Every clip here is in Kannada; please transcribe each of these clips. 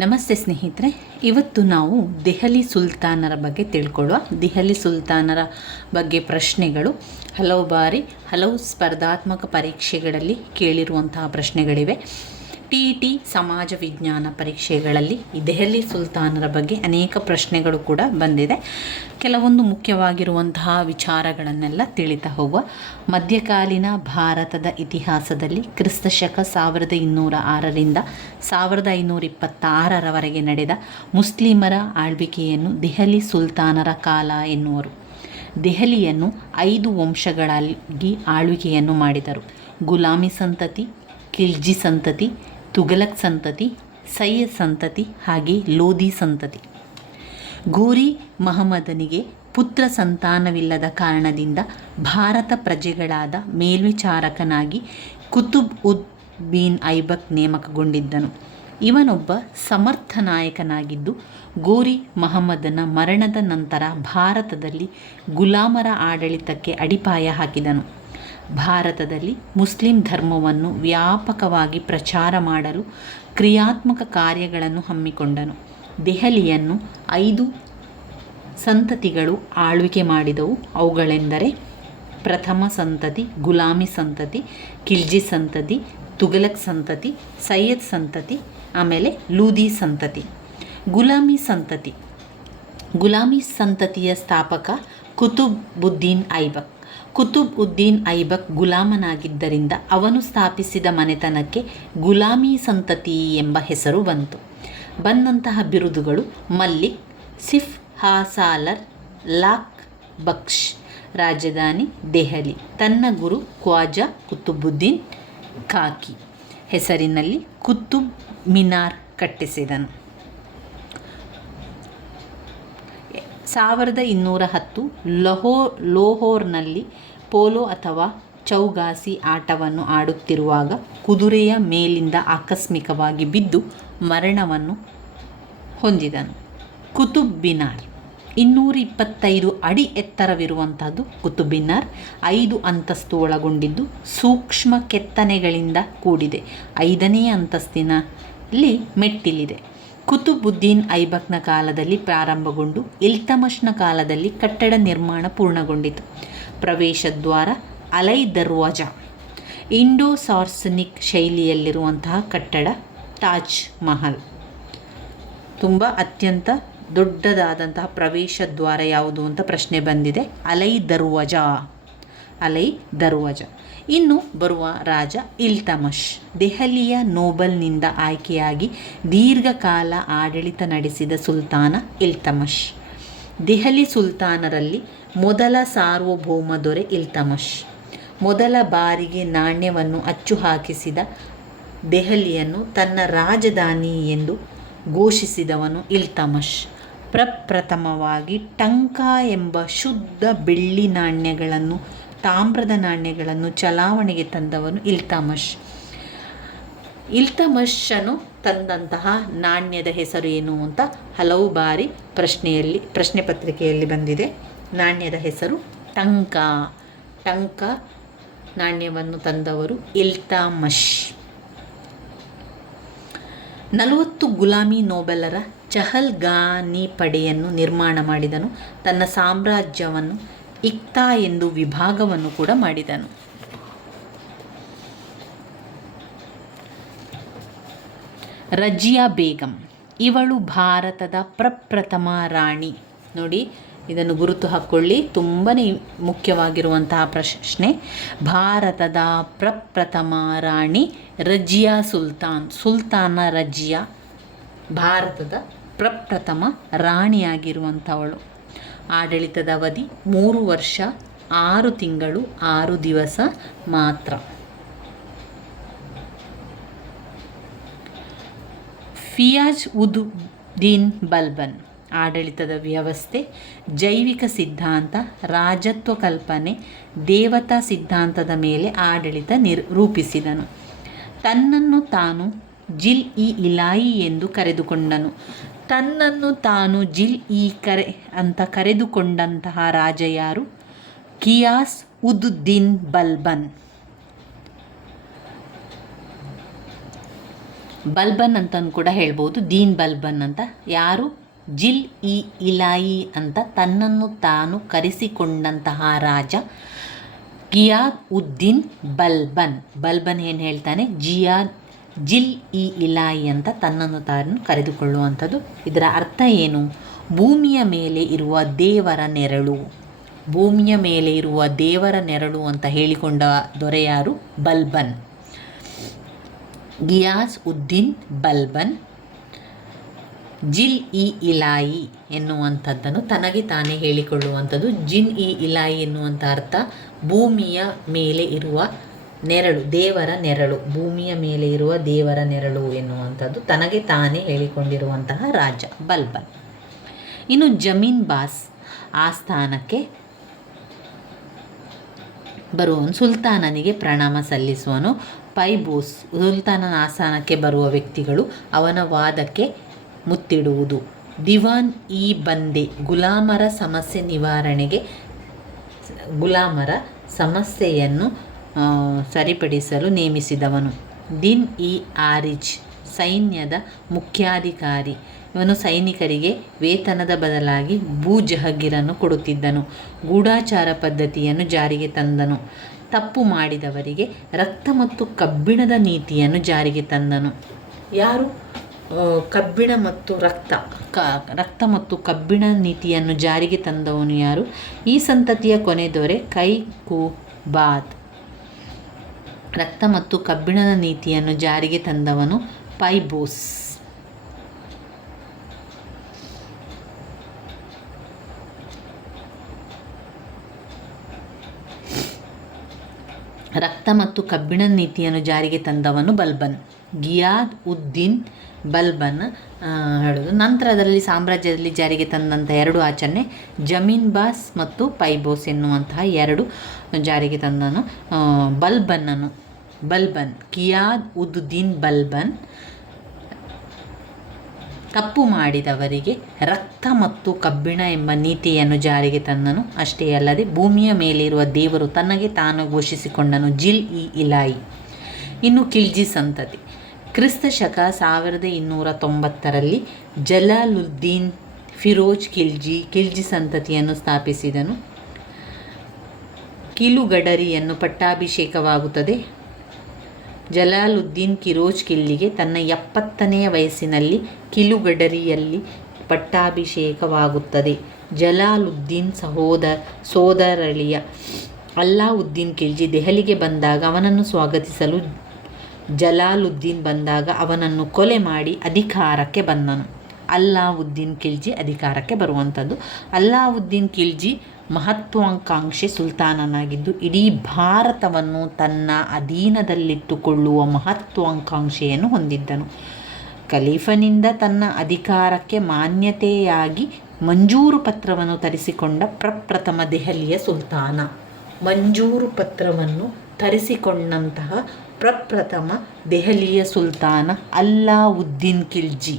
ನಮಸ್ತೆ ಸ್ನೇಹಿತರೆ, ಇವತ್ತು ನಾವು ದೆಹಲಿ ಸುಲ್ತಾನರ ಬಗ್ಗೆ ತಿಳ್ಕೊಳ್ಳುವ. ದೆಹಲಿ ಸುಲ್ತಾನರ ಬಗ್ಗೆ ಪ್ರಶ್ನೆಗಳು ಹಲವು ಬಾರಿ ಹಲವು ಸ್ಪರ್ಧಾತ್ಮಕ ಪರೀಕ್ಷೆಗಳಲ್ಲಿ ಕೇಳಿರುವಂತಹ ಪ್ರಶ್ನೆಗಳಿವೆ. TET ಸಮಾಜ ವಿಜ್ಞಾನ ಪರೀಕ್ಷೆಗಳಲ್ಲಿ ಈ ದೆಹಲಿ ಸುಲ್ತಾನರ ಬಗ್ಗೆ ಅನೇಕ ಪ್ರಶ್ನೆಗಳು ಕೂಡ ಬಂದಿದೆ. ಕೆಲವೊಂದು ಮುಖ್ಯವಾಗಿರುವಂತಹ ವಿಚಾರಗಳನ್ನೆಲ್ಲ ತಿಳಿತಾ ಹೋಗುವ. ಮಧ್ಯಕಾಲೀನ ಭಾರತದ ಇತಿಹಾಸದಲ್ಲಿ ಕ್ರಿಸ್ತಶಕ 1206ರಿಂದ 1526ರವರೆಗೆ ನಡೆದ ಮುಸ್ಲಿಮರ ಆಳ್ವಿಕೆಯನ್ನು ದೆಹಲಿ ಸುಲ್ತಾನರ ಕಾಲ ಎನ್ನುವರು. ದೆಹಲಿಯನ್ನು 5 ವಂಶಗಳಾಗಿ ಆಳ್ವಿಕೆಯನ್ನು ಮಾಡಿದರು. ಗುಲಾಮಿ ಸಂತತಿ, ಖಿಲ್ಜಿ ಸಂತತಿ, ತುಘಲಕ್ ಸಂತತಿ, ಸಯ್ಯದ್ ಸಂತತಿ ಹಾಗೆ ಲೋಧಿ ಸಂತತಿ. ಘೋರಿ ಮಹಮ್ಮದನಿಗೆ ಪುತ್ರ ಸಂತಾನವಿಲ್ಲದ ಕಾರಣದಿಂದ ಭಾರತ ಪ್ರಜೆಗಳಾದ ಮೇಲ್ವಿಚಾರಕನಾಗಿ ಕುತುಬ್ ಉದ್ ಬಿನ್ ಐಬಕ್ ನೇಮಕಗೊಂಡಿದ್ದನು. ಇವನೊಬ್ಬ ಸಮರ್ಥ ನಾಯಕನಾಗಿದ್ದು ಘೋರಿ ಮಹಮ್ಮದನ ಮರಣದ ನಂತರ ಭಾರತದಲ್ಲಿ ಗುಲಾಮರ ಆಡಳಿತಕ್ಕೆ ಅಡಿಪಾಯ ಹಾಕಿದನು. ಭಾರತದಲ್ಲಿ ಮುಸ್ಲಿಂ ಧರ್ಮವನ್ನು ವ್ಯಾಪಕವಾಗಿ ಪ್ರಚಾರ ಮಾಡಲು ಕ್ರಿಯಾತ್ಮಕ ಕಾರ್ಯಗಳನ್ನು ಹಮ್ಮಿಕೊಂಡನು. ದೆಹಲಿಯನ್ನು 5 ಸಂತತಿಗಳು ಆಳ್ವಿಕೆ ಮಾಡಿದವು. ಅವುಗಳೆಂದರೆ ಪ್ರಥಮ ಸಂತತಿ ಗುಲಾಮಿ ಸಂತತಿ, ಖಿಲ್ಜಿ ಸಂತತಿ, ತುಘಲಕ್ ಸಂತತಿ, ಸಯ್ಯದ್ ಸಂತತಿ, ಆಮೇಲೆ ಲೂದಿ ಸಂತತಿ. ಗುಲಾಮಿ ಸಂತತಿಯ ಸ್ಥಾಪಕ ಕುತುಬುದ್ದೀನ್ ಐಬಕ್. ಕುತುಬ್ ಉದ್ದೀನ್ ಐಬಕ್ ಗುಲಾಮನಾಗಿದ್ದರಿಂದ ಅವನು ಸ್ಥಾಪಿಸಿದ ಮನೆತನಕ್ಕೆ ಗುಲಾಮಿ ಸಂತತಿ ಎಂಬ ಹೆಸರು ಬಂದಂತಹ ಬಿರುದುಗಳು ಮಲ್ಲಿಕ್, ಸಿಫ್ ಸಾಲರ್, ಲಾಕ್ ಬಕ್ಷ್. ರಾಜಧಾನಿ ದೆಹಲಿ. ತನ್ನ ಗುರು ಖ್ವಾಜಾ ಕುತುಬುದ್ದೀನ್ ಕಾಕಿ ಹೆಸರಿನಲ್ಲಿ ಕುತುಬ್ ಮಿನಾರ್ ಕಟ್ಟಿಸಿದನು. 1210 ಲಾಹೋರ್ನಲ್ಲಿ ಪೋಲೋ ಅಥವಾ ಚೌಗಾಸಿ ಆಟವನ್ನು ಆಡುತ್ತಿರುವಾಗ ಕುದುರೆಯ ಮೇಲಿಂದ ಆಕಸ್ಮಿಕವಾಗಿ ಬಿದ್ದು ಮರಣವನ್ನು ಹೊಂದಿದನು. ಕುತುಬ್ ಮಿನಾರ್ 225 ಅಡಿ ಎತ್ತರವಿರುವಂಥದ್ದು. ಕುತುಬ್ ಮಿನಾರ್ 5 ಅಂತಸ್ತು ಒಳಗೊಂಡಿದ್ದು ಸೂಕ್ಷ್ಮ ಕೆತ್ತನೆಗಳಿಂದ ಕೂಡಿದೆ. 5ನೇ ಅಂತಸ್ತಿನಲ್ಲಿ ಮೆಟ್ಟಿಲಿದೆ. ಕುತುಬುದ್ದೀನ್ ಐಬಕ್ನ ಕಾಲದಲ್ಲಿ ಪ್ರಾರಂಭಗೊಂಡು ಇಲ್ತಮಷ್ನ ಕಾಲದಲ್ಲಿ ಕಟ್ಟಡ ನಿರ್ಮಾಣ ಪೂರ್ಣಗೊಂಡಿತು. ಪ್ರವೇಶ ದ್ವಾರ ಅಲೈ ದರ್ವಾಜ ಇಂಡೋ ಸಾರ್ಸನಿಕ್ ಶೈಲಿಯಲ್ಲಿರುವಂತಹ ಕಟ್ಟಡ. ತಾಜ್ ಮಹಲ್ ತುಂಬ ಅತ್ಯಂತ ದೊಡ್ಡದಾದಂತಹ ಪ್ರವೇಶ ದ್ವಾರ ಯಾವುದು ಅಂತ ಪ್ರಶ್ನೆ ಬಂದಿದೆ. ಅಲೈ ದರ್ವಾಜ. ಇನ್ನು ಬರುವ ರಾಜ ಇಲ್ತಮಷ್. ದೆಹಲಿಯ ನೋಬಲ್ನಿಂದ ಆಯ್ಕೆಯಾಗಿ ದೀರ್ಘಕಾಲ ಆಡಳಿತ ನಡೆಸಿದ ಸುಲ್ತಾನ ಇಲ್ತಮಷ್. ದೆಹಲಿ ಸುಲ್ತಾನರಲ್ಲಿ ಮೊದಲ ಸಾರ್ವಭೌಮ ದೊರೆ ಇಲ್ತಮಷ್. ಮೊದಲ ಬಾರಿಗೆ ನಾಣ್ಯವನ್ನು ಅಚ್ಚು ಹಾಕಿಸಿದ ದೆಹಲಿಯನ್ನು ತನ್ನ ರಾಜಧಾನಿ ಎಂದು ಘೋಷಿಸಿದವನು ಇಲ್ತಮಷ್. ಪ್ರಪ್ರಥಮವಾಗಿ ಟಂಕಾ ಎಂಬ ಶುದ್ಧ ಬೆಳ್ಳಿ ನಾಣ್ಯಗಳನ್ನು, ತಾಮ್ರದ ನಾಣ್ಯಗಳನ್ನು ಚಲಾವಣೆಗೆ ತಂದವನು ಇಲ್ತಮಷ್. ಇಲ್ತಮಷನು ತಂದಂತಹ ನಾಣ್ಯದ ಹೆಸರು ಏನು ಅಂತ ಹಲವು ಬಾರಿ ಪ್ರಶ್ನೆ ಪತ್ರಿಕೆಯಲ್ಲಿ ಬಂದಿದೆ. ನಾಣ್ಯದ ಹೆಸರು ಟಂಕಾ ನಾಣ್ಯವನ್ನು ತಂದವರು ಇಲ್ತಮಷ್. 40 ಗುಲಾಮಿ ನೋಬಲರ ಚಹಲ್ಗಾನಿ ಪಡೆಯನ್ನು ನಿರ್ಮಾಣ ಮಾಡಿದನು. ತನ್ನ ಸಾಮ್ರಾಜ್ಯವನ್ನು ಇಕ್ತಾ ಎಂದು ವಿಭಾಗವನ್ನು ಕೂಡ ಮಾಡಿದನು. ರಜಿಯಾ ಬೇಗಂ ಇವಳು ಭಾರತದ ಪ್ರಪ್ರಥಮ ರಾಣಿ. ನೋಡಿ, ಇದನ್ನು ಗುರುತು ಹಾಕ್ಕೊಳ್ಳಿ, ತುಂಬಾ ಮುಖ್ಯವಾಗಿರುವಂತಹ ಪ್ರಶ್ನೆ. ಭಾರತದ ಪ್ರಪ್ರಥಮ ರಾಣಿ ರಜಿಯಾ ಸುಲ್ತಾನ ರಜಿಯಾ ಭಾರತದ ಪ್ರಪ್ರಥಮ ರಾಣಿಯಾಗಿರುವಂಥವಳು. ಆಡಳಿತದ ಅವಧಿ 3 ವರ್ಷ 6 ತಿಂಗಳು 6 ದಿವಸ ಮಾತ್ರ. ಫಿಯಾಜ್ ಉದ್ ದೀನ್ ಬಲ್ಬನ್. ಆಡಳಿತದ ವ್ಯವಸ್ಥೆ, ಜೈವಿಕ ಸಿದ್ಧಾಂತ, ರಾಜತ್ವ ಕಲ್ಪನೆ, ದೇವತಾ ಸಿದ್ಧಾಂತದ ಮೇಲೆ ಆಡಳಿತ ರೂಪಿಸಿದನು. ತನ್ನನ್ನು ತಾನು ಜಿಲ್-ಇ-ಇಲಾಯಿ ಎಂದು ಕರೆದುಕೊಂಡನು. ತನ್ನನ್ನು ತಾನು ಅಂತ ಕರೆದುಕೊಂಡಂತಹ ರಾಜ ಯಾರು? ಘಿಯಾಸ್ ಉದ್ ದೀನ್ ಬಲ್ಬನ್. ಬಲ್ಬನ್ ಅಂತಲೂ ಕೂಡ ಹೇಳ್ಬೋದು, ದೀನ್ ಬಲ್ಬನ್ ಅಂತ. ಯಾರು? ಜಿಲ್ ಇ ಇಲಾಯಿ ಅಂತ ತನ್ನನ್ನು ತಾನು ಕರೆಸಿಕೊಂಡಂತಹ ರಾಜ ಗಿಯಾದ್ ಉದ್ದೀನ್ ಬಲ್ಬನ್. ಬಲ್ಬನ್ ಏನು ಹೇಳ್ತಾನೆ? ಜಿಲ್ ಇ ಇಲಾಯಿ ಅಂತ ತನ್ನನ್ನು ತಾನು ಕರೆದುಕೊಳ್ಳುವಂಥದ್ದು. ಇದರ ಅರ್ಥ ಏನು? ಭೂಮಿಯ ಮೇಲೆ ಇರುವ ದೇವರ ನೆರಳು. ಭೂಮಿಯ ಮೇಲೆ ಇರುವ ದೇವರ ನೆರಳು ಅಂತ ಹೇಳಿಕೊಂಡ ದೊರೆಯಾರು? ಬಲ್ಬನ್. ಗಿಯಾಸ್ ಉದ್ದೀನ್ ಬಲ್ಬನ್ ಜಿಲ್ ಇ ಇಲಾಯಿ ಎನ್ನುವಂಥದ್ದನ್ನು ತನಗೆ ತಾನೇ ಹೇಳಿಕೊಳ್ಳುವಂಥದ್ದು. ಜಿನ್ ಇ ಇಲಾಯಿ ಎನ್ನುವಂಥ ಅರ್ಥ ಭೂಮಿಯ ಮೇಲೆ ಇರುವ ನೆರಳು, ದೇವರ ನೆರಳು. ಭೂಮಿಯ ಮೇಲೆ ಇರುವ ದೇವರ ನೆರಳು ಎನ್ನುವಂಥದ್ದು ತನಗೆ ತಾನೇ ಹೇಳಿಕೊಂಡಿರುವಂತಹ ರಾಜ ಬಲ್ಬನ್. ಇನ್ನು ಜಮೀನ್ ಬಾಸ್ ಆಸ್ಥಾನಕ್ಕೆ ಬರುವನು, ಸುಲ್ತಾನನಿಗೆ ಪ್ರಣಾಮ ಸಲ್ಲಿಸುವನು. ಪೈಬೋಸ್ ಸುಲ್ತಾನನ ಆಸ್ಥಾನಕ್ಕೆ ಬರುವ ವ್ಯಕ್ತಿಗಳು ಅವನ ವಾದಕ್ಕೆ ಮುತ್ತಿಡುವುದು. ದಿವಾನ್ ಇ ಬಂದೆ ಗುಲಾಮರ ಸಮಸ್ಯೆ ನಿವಾರಣೆಗೆ, ಗುಲಾಮರ ಸಮಸ್ಯೆಯನ್ನು ಸರಿಪಡಿಸಲು ನೇಮಿಸಿದವನು. ದಿನ್ ಇ ಆರಿಜ್ ಸೈನ್ಯದ ಮುಖ್ಯಾಧಿಕಾರಿ. ಇವನು ಸೈನಿಕರಿಗೆ ವೇತನದ ಬದಲಾಗಿ ಭೂಜಹಗೀರನ್ನು ಕೊಡುತ್ತಿದ್ದನು. ಗೂಢಾಚಾರ ಪದ್ಧತಿಯನ್ನು ಜಾರಿಗೆ ತಂದನು. ತಪ್ಪು ಮಾಡಿದವರಿಗೆ ರಕ್ತ ಮತ್ತು ಕಬ್ಬಿಣದ ನೀತಿಯನ್ನು ಜಾರಿಗೆ ತಂದನು. ಯಾರು? ಕಬ್ಬಿಣ ಮತ್ತು ರಕ್ತ ಮತ್ತು ಕಬ್ಬಿಣ ನೀತಿಯನ್ನು ಜಾರಿಗೆ ತಂದವನು ಯಾರು? ಈ ಸಂತತಿಯ ಕೊನೆ ದೊರೆ ಕೈಕುಬಾದ್. ರಕ್ತ ಮತ್ತು ಕಬ್ಬಿಣದ ನೀತಿಯನ್ನು ಜಾರಿಗೆ ತಂದವನು ಪೈಬೋಸ್. ರಕ್ತ ಮತ್ತು ಕಬ್ಬಿಣ ನೀತಿಯನ್ನು ಜಾರಿಗೆ ತಂದವನು ಬಲ್ಬನ್. ಗಿಯಾದ್ ಉದ್ದೀನ್ ಬಲ್ಬನ್ ಹೇಳೋದು. ನಂತರ ಅದರಲ್ಲಿ ಸಾಮ್ರಾಜ್ಯದಲ್ಲಿ ಜಾರಿಗೆ ತಂದಂಥ ಎರಡು ಆಚರಣೆ ಜಮೀನ್ ಬಾಸ್ ಮತ್ತು ಪೈಬೋಸ್ ಎನ್ನುವಂತಹ ಎರಡು ಜಾರಿಗೆ ತಂದನು ಬಲ್ಬನ್ ಗಿಯಾದ್ ಉದ್ದೀನ್ ಬಲ್ಬನ್ ತಪ್ಪು ಮಾಡಿದವರಿಗೆ ರಕ್ತ ಮತ್ತು ಕಬ್ಬಿಣ ಎಂಬ ನೀತಿಯನ್ನು ಜಾರಿಗೆ ತಂದನು. ಅಷ್ಟೇ ಅಲ್ಲದೆ ಭೂಮಿಯ ಮೇಲಿರುವ ದೇವರು ತನಗೆ ತಾನು ಘೋಷಿಸಿಕೊಂಡನು, ಜಿಲ್ ಇ ಇಲಾಯಿ. ಇನ್ನು ಖಿಲ್ಜಿ ಸಂತತಿ. ಕ್ರಿಸ್ತ ಶಕ 1290ರಲ್ಲಿ ಜಲಾಲುದ್ದೀನ್ ಫಿರೋಜ್ ಖಿಲ್ಜಿ ಸಂತತಿಯನ್ನು ಸ್ಥಾಪಿಸಿದನು. ಕಿಲುಗಡರಿಯನ್ನು ಪಟ್ಟಾಭಿಷೇಕವಾಗುತ್ತದೆ. ಜಲಾಲುದ್ದೀನ್ ಫಿರೋಜ್ ಖಿಲ್ಜಿಗೆ ತನ್ನ 70ನೇ ವಯಸ್ಸಿನಲ್ಲಿ ಕಿಲುಗಡರಿಯಲ್ಲಿ ಪಟ್ಟಾಭಿಷೇಕವಾಗುತ್ತದೆ. ಜಲಾಲುದ್ದೀನ್ ಸೋದರಳಿಯ ಅಲ್ಲಾವುದ್ದೀನ್ ಖಿಲ್ಜಿ ದೆಹಲಿಗೆ ಬಂದಾಗ ಅವನನ್ನು ಸ್ವಾಗತಿಸಲು ಜಲಾಲುದ್ದೀನ್ ಬಂದಾಗ ಅವನನ್ನು ಕೊಲೆ ಮಾಡಿ ಅಧಿಕಾರಕ್ಕೆ ಬಂದನು. ಅಲ್ಲಾವುದ್ದೀನ್ ಖಿಲ್ಜಿ ಅಧಿಕಾರಕ್ಕೆ ಬರುವಂಥದ್ದು. ಅಲ್ಲಾವುದ್ದೀನ್ ಖಿಲ್ಜಿ ಮಹತ್ವಾಕಾಂಕ್ಷೆ ಸುಲ್ತಾನನಾಗಿದ್ದು ಇಡೀ ಭಾರತವನ್ನು ತನ್ನ ಅಧೀನದಲ್ಲಿಟ್ಟುಕೊಳ್ಳುವ ಮಹತ್ವಾಕಾಂಕ್ಷೆಯನ್ನು ಹೊಂದಿದ್ದನು. ಖಲೀಫನಿಂದ ತನ್ನ ಅಧಿಕಾರಕ್ಕೆ ಮಾನ್ಯತೆಯಾಗಿ ಮಂಜೂರು ಪತ್ರವನ್ನು ತರಿಸಿಕೊಂಡ ಪ್ರಪ್ರಥಮ ದೆಹಲಿಯ ಸುಲ್ತಾನ. ಮಂಜೂರು ಪತ್ರವನ್ನು ತರಿಸಿಕೊಂಡಂತಹ ಪ್ರಪ್ರಥಮ ದೆಹಲಿಯ ಸುಲ್ತಾನ ಅಲ್ಲಾವುದ್ದೀನ್ ಖಿಲ್ಜಿ.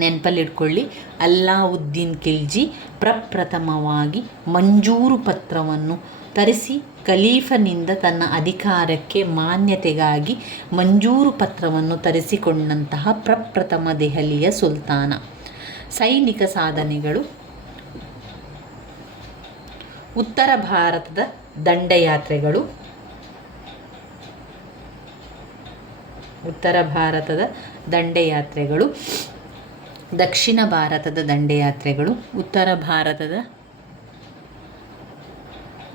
ನೆನಪಲ್ಲಿಟ್ಕೊಳ್ಳಿ, ಅಲ್ಲಾವುದ್ದೀನ್ ಖಿಲ್ಜಿ ಪ್ರಪ್ರಥಮವಾಗಿ ಮಂಜೂರು ಪತ್ರವನ್ನು ತರಿಸಿ ಖಲೀಫನಿಂದ ತನ್ನ ಅಧಿಕಾರಕ್ಕೆ ಮಾನ್ಯತೆಗಾಗಿ ಮಂಜೂರು ಪತ್ರವನ್ನು ತರಿಸಿಕೊಂಡಂತಹ ಪ್ರಪ್ರಥಮ ದೆಹಲಿಯ ಸುಲ್ತಾನ. ಸೈನಿಕ ಸಾಧನೆಗಳು. ಉತ್ತರ ಭಾರತದ ದಂಡಯಾತ್ರೆಗಳು. ದಕ್ಷಿಣ ಭಾರತದ ದಂಡಯಾತ್ರೆಗಳು. ಉತ್ತರ ಭಾರತದ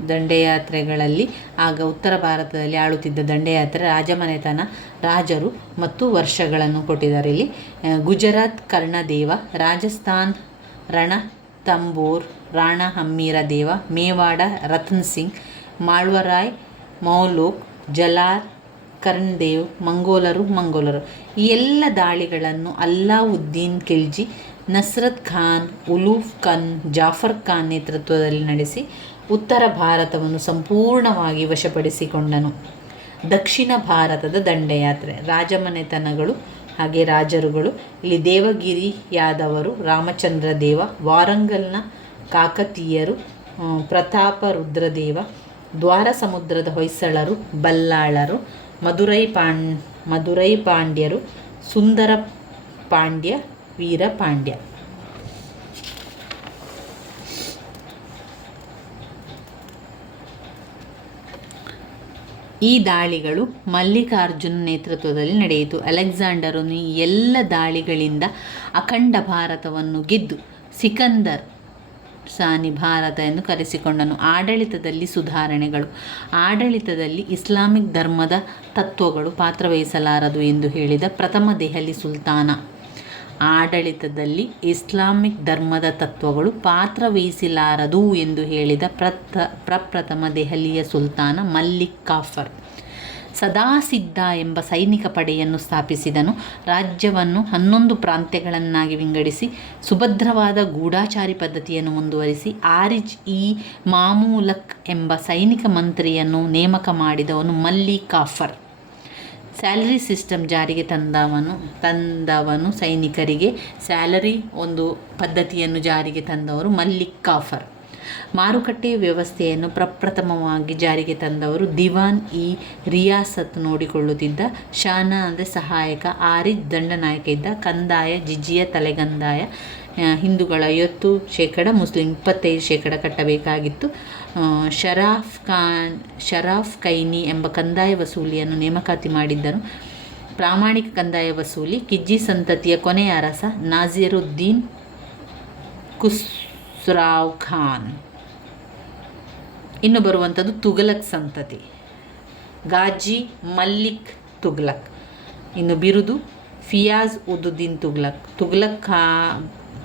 ದಂಡಯಾತ್ರೆಗಳಲ್ಲಿ ಆಗ ಉತ್ತರ ಭಾರತದಲ್ಲಿ ಆಳುತ್ತಿದ್ದ ದಂಡಯಾತ್ರೆ ರಾಜಮನೆತನ, ರಾಜರು ಮತ್ತು ವರ್ಷಗಳನ್ನು ಕೊಟ್ಟಿದ್ದಾರೆ ಇಲ್ಲಿ. ಗುಜರಾತ್ ಕರ್ಣದೇವ, ರಾಜಸ್ಥಾನ್ ರಣತಂಬೋರ್ ರಾಣ ಹಮ್ಮೀರ ದೇವ, ಮೇವಾಡ ರತನ್ ಸಿಂಗ್, ಮಾಳ್ವರಾಯ್ ಮೌಲೋಕ್, ಜಲಾರ್ ಕರ್ಣದೇವ್, ಮಂಗೋಲರು. ಈ ಎಲ್ಲ ದಾಳಿಗಳನ್ನು ಅಲ್ಲಾವುದ್ದೀನ್ ಖಿಲ್ಜಿ ನಸ್ರತ್ ಖಾನ್, ಉಲೂಫ್ ಖಾನ್, ಜಾಫರ್ ಖಾನ್ ನೇತೃತ್ವದಲ್ಲಿ ನಡೆಸಿ ಉತ್ತರ ಭಾರತವನ್ನು ಸಂಪೂರ್ಣವಾಗಿ ವಶಪಡಿಸಿಕೊಂಡನು. ದಕ್ಷಿಣ ಭಾರತದ ದಂಡಯಾತ್ರೆ. ರಾಜಮನೆತನಗಳು ಹಾಗೆ ರಾಜರುಗಳು. ಇಲ್ಲಿ ದೇವಗಿರಿ ಯಾದವರು, ರಾಮಚಂದ್ರ ದೇವ, ವಾರಂಗಲ್ನ ಕಾಕತೀಯರು, ಪ್ರತಾಪ ರುದ್ರದೇವ, ದ್ವಾರ ಸಮುದ್ರದ ಹೊಯ್ಸಳರು, ಬಲ್ಲಾಳರು, ಮದುರೈ ಮದುರೈ ಪಾಂಡ್ಯರು, ಸುಂದರ ಪಾಂಡ್ಯ, ವೀರ ಪಾಂಡ್ಯ. ಈ ದಾಳಿಗಳು ಮಲ್ಲಿಕಾರ್ಜುನ ನೇತೃತ್ವದಲ್ಲಿ ನಡೆಯಿತು. ಅಲೆಕ್ಸಾಂಡರನು ಈ ಎಲ್ಲ ದಾಳಿಗಳಿಂದ ಅಖಂಡ ಭಾರತವನ್ನು ಗೆದ್ದು ಸಿಕಂದರ್ ಸಾನಿ ಭಾರತ ಎಂದು ಕರೆಸಿಕೊಂಡನು. ಆಡಳಿತದಲ್ಲಿ ಸುಧಾರಣೆಗಳು. ಆಡಳಿತದಲ್ಲಿ ಇಸ್ಲಾಮಿಕ್ ಧರ್ಮದ ತತ್ವಗಳು ಪಾತ್ರವಹಿಸಲಾರದು ಎಂದು ಹೇಳಿದ ಪ್ರಥಮ ದೆಹಲಿ ಸುಲ್ತಾನ. ಆಡಳಿತದಲ್ಲಿ ಇಸ್ಲಾಮಿಕ್ ಧರ್ಮದ ತತ್ವಗಳು ಪಾತ್ರವಹಿಸಲಾರದು ಎಂದು ಹೇಳಿದ ಪ್ರಪ್ರಥಮ ದೆಹಲಿಯ ಸುಲ್ತಾನ ಮಲ್ಲಿಕ್ ಕಾಫರ್. ಸದಾಸಿದ್ಧ ಎಂಬ ಸೈನಿಕ ಪಡೆಯನ್ನು ಸ್ಥಾಪಿಸಿದನು. ರಾಜ್ಯವನ್ನು 11 ಪ್ರಾಂತ್ಯಗಳನ್ನಾಗಿ ವಿಂಗಡಿಸಿ ಸುಭದ್ರವಾದ ಗೂಢಾಚಾರಿ ಪದ್ಧತಿಯನ್ನು ಮುಂದುವರಿಸಿ ಆರಿಜ್ ಇ ಮಾಮೂಲಕ್ ಎಂಬ ಸೈನಿಕ ಮಂತ್ರಿಯನ್ನು ನೇಮಕ ಮಾಡಿದವನು ಮಲ್ಲಿಕ್ ಕಾಫರ್. ಸ್ಯಾಲರಿ ಸಿಸ್ಟಮ್ ಜಾರಿಗೆ ತಂದವನು ಸೈನಿಕರಿಗೆ ಸ್ಯಾಲರಿ ಒಂದು ಪದ್ಧತಿಯನ್ನು ಜಾರಿಗೆ ತಂದವರು ಮಲ್ಲಿಕ್ ಕಾಫರ್. ಮಾರುಕಟ್ಟೆ ವ್ಯವಸ್ಥೆಯನ್ನು ಪ್ರಪ್ರಥಮವಾಗಿ ಜಾರಿಗೆ ತಂದವರು ದಿವಾನ್ ಇ ರಿಯಾಸತ್ ನೋಡಿಕೊಳ್ಳುತ್ತಿದ್ದ. ಶಾನ ಅಂದರೆ ಸಹಾಯಕ, ಆರಿಜ್ ದಂಡನಾಯಕ ಇದ್ದ. ಕಂದಾಯ ಜಿಜಿಯ ತಲೆಗಂದಾಯ, ಹಿಂದೂಗಳ 50%, ಮುಸ್ಲಿಂ 25% ಕಟ್ಟಬೇಕಾಗಿತ್ತು. ಶರಾಫ್ ಕೈನಿ ಎಂಬ ಕಂದಾಯ ವಸೂಲಿಯನ್ನು ನೇಮಕಾತಿ ಮಾಡಿದ್ದನು. ಪ್ರಾಮಾಣಿಕ ಕಂದಾಯ ವಸೂಲಿ. ಕಿಜ್ಜಿ ಸಂತತಿಯ ಕೊನೆಯ ಅರಸ ನಾಸಿರುದ್ದೀನ್ ಖುಸ್ರಾವ್ ಖಾನ್. ಇನ್ನು ಬರುವಂಥದ್ದು ತುಘಲಕ್ ಸಂತತಿ, ಗಾಜಿ ಮಲ್ಲಿಕ್ ತುಘಲಕ್. ಇನ್ನು ಬಿರುದು ಫಿಯಾಜ್ ಉದುದ್ದೀನ್ ತುಘಲಕ್.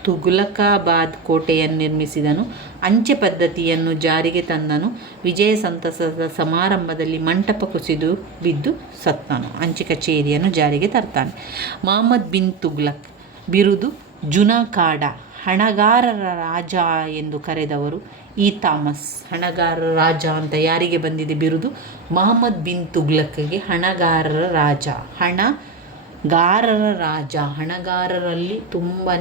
ತುಘಲಕಾಬಾದ್ ಕೋಟೆಯನ್ನು ನಿರ್ಮಿಸಿದನು. ಅಂಚೆ ಪದ್ಧತಿಯನ್ನು ಜಾರಿಗೆ ತಂದನು. ವಿಜಯ ಸಂತಸದ ಸಮಾರಂಭದಲ್ಲಿ ಮಂಟಪ ಕುಸಿದು ಬಿದ್ದು ಸತ್ತನು. ಅಂಚೆ ಕಚೇರಿಯನ್ನು ಜಾರಿಗೆ ತರ್ತಾನೆ. ಮೊಹಮ್ಮದ್ ಬಿನ್ ತುಘಲಕ್. ಬಿರುದು ಜುನಾಕಾಡ, ಹಣಗಾರರ ರಾಜ ಎಂದು ಕರೆದವರು ಇ ಥಾಮಸ್. ಹಣಗಾರರ ರಾಜ ಅಂತ ಯಾರಿಗೆ ಬಂದಿದೆ ಬಿರುದು? ಮೊಹಮ್ಮದ್ ಬಿನ್ ತುಘಲಕ್ಗೆ ಹಣಗಾರರ ರಾಜ. ಹಣಗಾರರ ರಾಜ, ಹಣಗಾರರಲ್ಲಿ ತುಂಬಾ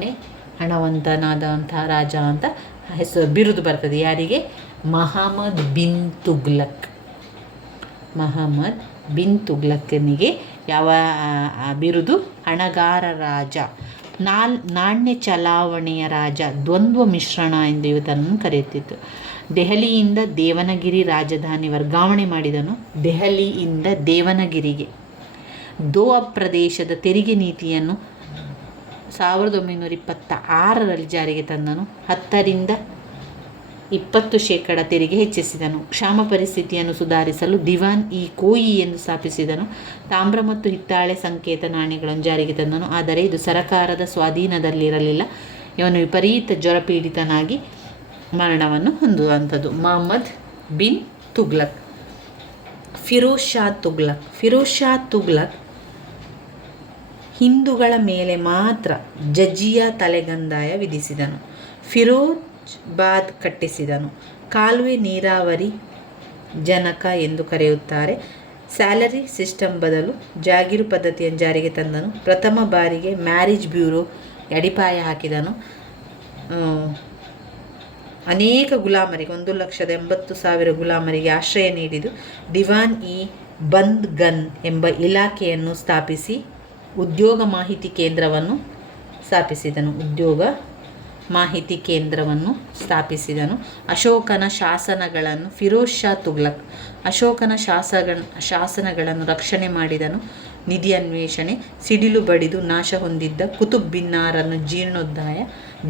ಹಣವಂತನಾದಂತಹ ರಾಜ ಅಂತ ಬಿರುದು ಬರ್ತದೆ. ಯಾರಿಗೆ? ಮೊಹಮ್ಮದ್ ಬಿನ್ ತುಘಲಕ್. ಮೊಹಮ್ಮದ್ ಬಿನ್ ತುಘಲಕ್ನಿಗೆ ಯಾವ ಬಿರುದು? ಹಣಗಾರ ರಾಜ. ನಾಣ್ಯ ಚಲಾವಣೆಯ ರಾಜ, ದ್ವಂದ್ವ ಮಿಶ್ರಣ ಎಂದು ಇವತನ್ನು ಕರೆಯುತ್ತಿತ್ತು. ದೆಹಲಿಯಿಂದ ದೇವನಗಿರಿ ರಾಜಧಾನಿ ವರ್ಗಾವಣೆ ಮಾಡಿದನು. ದೆಹಲಿಯಿಂದ ದೇವನಗಿರಿಗೆ. ದೋಅಬ್ ಪ್ರದೇಶದ ತೆರಿಗೆ ನೀತಿಯನ್ನು 1926ರಲ್ಲಿ ಜಾರಿಗೆ ತಂದನು. 10ರಿಂದ 20% ತೆರಿಗೆ ಹೆಚ್ಚಿಸಿದನು. ಕ್ಷಾಮ ಪರಿಸ್ಥಿತಿಯನ್ನು ಸುಧಾರಿಸಲು ದಿವಾನ್ ಇ ಕೋಯಿ ಎಂದು ಸ್ಥಾಪಿಸಿದನು. ತಾಮ್ರ ಮತ್ತು ಹಿತ್ತಾಳೆ ಸಂಕೇತ ನಾಣ್ಯಗಳನ್ನು ಜಾರಿಗೆ ತಂದನು. ಆದರೆ ಇದು ಸರಕಾರದ ಸ್ವಾಧೀನದಲ್ಲಿರಲಿಲ್ಲ. ಇವನು ವಿಪರೀತ ಜ್ವರಪೀಡಿತನಾಗಿ ಮರಣವನ್ನು ಹೊಂದುವಂಥದ್ದು. ಮೊಹಮ್ಮದ್ ಬಿನ್ ತುಘಲಕ್. ಫಿರೋಜ್ ಶಾ ತುಘಲಕ್ ಹಿಂದೂಗಳ ಮೇಲೆ ಮಾತ್ರ ಜಜಿಯಾ ತಲೆಗಂದಾಯ ವಿಧಿಸಿದನು. ಫಿರೋಜಾಬಾದ್ ಕಟ್ಟಿಸಿದನು. ಕಾಲುವೆ ನೀರಾವರಿ ಜನಕ ಎಂದು ಕರೆಯುತ್ತಾರೆ. ಸ್ಯಾಲರಿ ಸಿಸ್ಟಮ್ ಬದಲು ಜಾಗೀರು ಪದ್ಧತಿಯನ್ನು ಜಾರಿಗೆ ತಂದನು. ಪ್ರಥಮ ಬಾರಿಗೆ ಮ್ಯಾರೇಜ್ ಬ್ಯೂರೋ ಅಡಿಪಾಯ ಹಾಕಿದನು. ಅನೇಕ ಗುಲಾಮರಿಗೆ 1,80,000 ಗುಲಾಮರಿಗೆ ಆಶ್ರಯ ನೀಡಿದು. ದಿವಾನ್ ಇ ಬಂದ್ಗನ್ ಎಂಬ ಇಲಾಖೆಯನ್ನು ಸ್ಥಾಪಿಸಿ ಉದ್ಯೋಗ ಮಾಹಿತಿ ಕೇಂದ್ರವನ್ನು ಸ್ಥಾಪಿಸಿದನು. ಅಶೋಕನ ಶಾಸನಗಳನ್ನು ಫಿರೋಜ್ ಶಾ ತುಘಲಕ್ ಅಶೋಕನ ಶಾಸನಗಳನ್ನು ರಕ್ಷಣೆ ಮಾಡಿದನು. ನಿಧಿ ಅನ್ವೇಷಣೆ. ಸಿಡಿಲು ಬಡಿದು ನಾಶ ಹೊಂದಿದ್ದ ಕುತುಬ್ ಮಿನಾರನ್ನು